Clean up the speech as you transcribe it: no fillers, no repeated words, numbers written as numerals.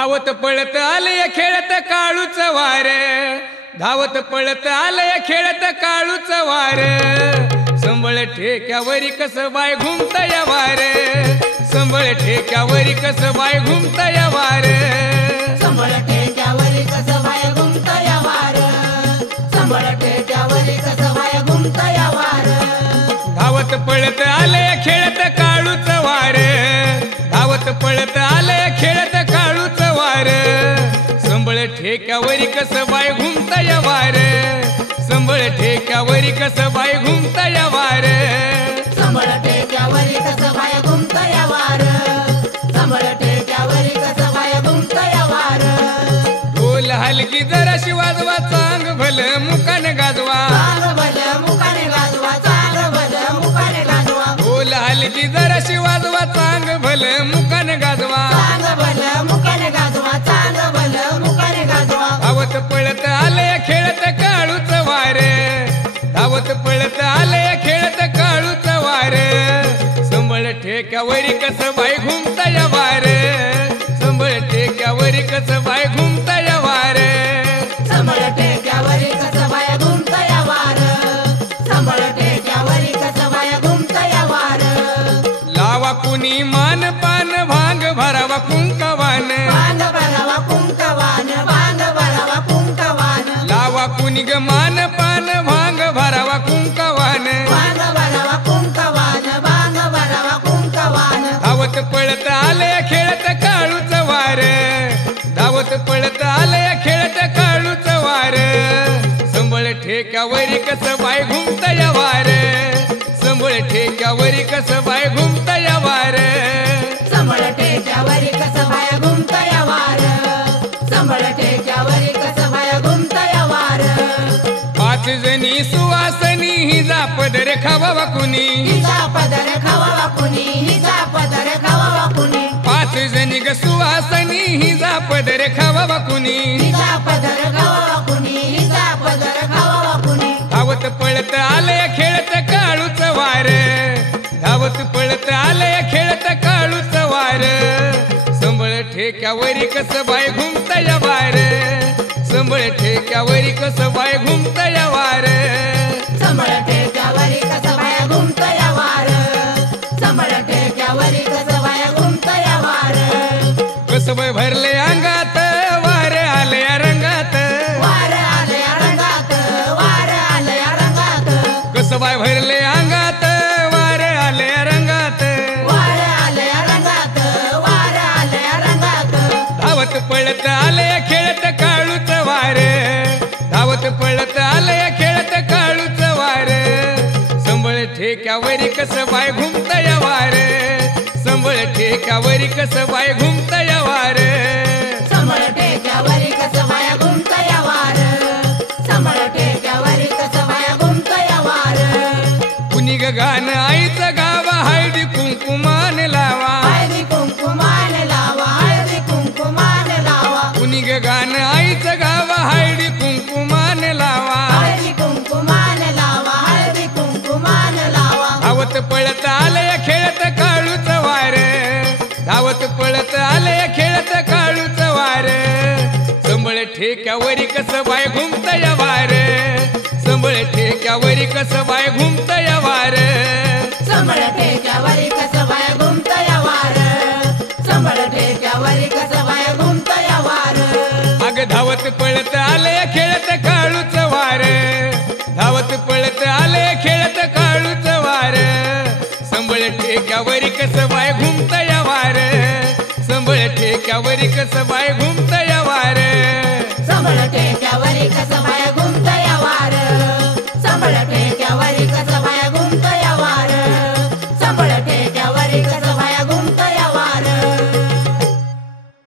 धावत पळत आलय खेळत काळूच वार, धावत पळत आलय खेळत काळूच वार, संबळ ठेक्यावरी कस बाय घुमतय वार, संबळ ठेक्यावरी कस बाय घुमतय वार, संबळ ठेक्यावरी कस बाय घुमतय वार, संबळ ठेक्यावरी कस बाय घुमतय वार, धावत पळत आलय खेळत काळूच वार, धावत पळत आलय खेळत काळूच वार, संबळ ठेक्यावरी कस बाय घुमतय वार, संबळ ठेक्यावरी कस बाय घुमतय वार, संबळ ठेक्यावरी कस बाय घुमतय वार, संबळ ठेक्यावरी कस बाय घुमतय वार, ढोल हलकी जराशी वाजवा चांग भल मुकान गाजवा, चांग भल मुकाने गाजवा, चांग भल मुकाने गाजवा, ढोल हलकी जराशी वाजवा चांग भल मुकान गाजवा, चांग भल मुकाने गाजवा, चांग भल मुकाने गाजवा, धावत पळत आलय खेळत काळूच वार, धावत पळत आलय खेळत काळूच वार, संबळ ठेक्यावरी कस बाय घुमतय वार, संबळ ठेक्यावरी कस बाय घुमतय वार, संबळ ठेक्यावरी कस बाय घुमतय वार, संबळ ठेक्यावरी कस बाय घुमतय वार, लावा कुणी मान पान भांग भरावा कुंकवान, भांग भरावा कुंकवान, भांग भरावा कुंकवान, लावा कुणी ग मान पान भांग भरावा कुंकवान, भांग भरावा कुंकवान, भांग भरावा कुंकवान, धावत पळत आलय खेळत काळूच वार, धावत पळत आलय खेळत काळूच वार, संबळ ठेक्यावरी कस बाय घुमतय वार, संबळ ठेक्यावरी कस बाय घुमतय वार, संबळ ठेक्यावरी कस बाय घुमतय वार, संबळ ठेक्यावरी कस बाय घुमतय वार, पाच जणी सुवासनी हिजा पदर खावा कुणी, हिचा पदर खावा कुणी, हिचा पदर खावा कुणी, पाच जणी ग सुवासनी हिजा पदर खावा कुणी, हिचा पदर खावा कुणी, हिचा पदर खावा कुणी, धावत पळत आलय खेळत काळूच वार, धावत पळत आलय खेळत काळूच वार, संबळ ठेक्यावरी कस बाय घुमतय वार, संबळ ठेक्यावरी कस बाय घुमतय वार, संबळ ठेक्यावरी कस बाय घुमतय वार, संबळ ठेक्यावरी कस बाय घुमतय वार, कस बाय भरले अंगात वार आलय रंगात, वार आलय रंगात, वार आलय रंगात, कस बाय भरले अंगात वार आलय रंगात, वार आलय रंगात, वार आलय रंगात, धावत पळत आलय खेळत काळूच वार, धावत पळत आलय खेळत काळूच वार, संबळ ठेक्यावरी कस बाय घुमतय वार, संबळ ठेक्यावरी कस बाय घुमतय वार, संबळ ठेक्यावरी कस बाय घुमतय वार, संबळ ठेक्यावरी कस बाय घुमतय वार, कुणी ग गाण आईचं गावा हळदी कुंकुमान लावा, हळदी कुंकुमान लावा, हळदी कुंकुमान लावा, कुणी ग गाण आईचं गावा हळदी कुंकुमान लावा, हळदी कुंकुमान लावा, हळदी कुंकुमान लावा, धावत पळत आलय खेळत काळूच वार, धावत पळत आलय खेळत काळूच वार, संबळ ठेक्यावरी कस बाय घुमतय वार, संबळ ठेक्यावरी कस बाय घुमतय वार, संबळ ठेक्यावरी कस बाय घुमतय वार, संबळ ठेक्यावरी कस बाय घुमतय वार, अग धावत पळत आलय खेळत काळूच वार, धावत पळत आलय खेळत काळूच वार, संबळ ठेक्यावरी कस बाय घुमतय वार, संबळ ठेक्यावरी कस बाय घुमतय वार, संबळ ठेक्यावरी कस बाय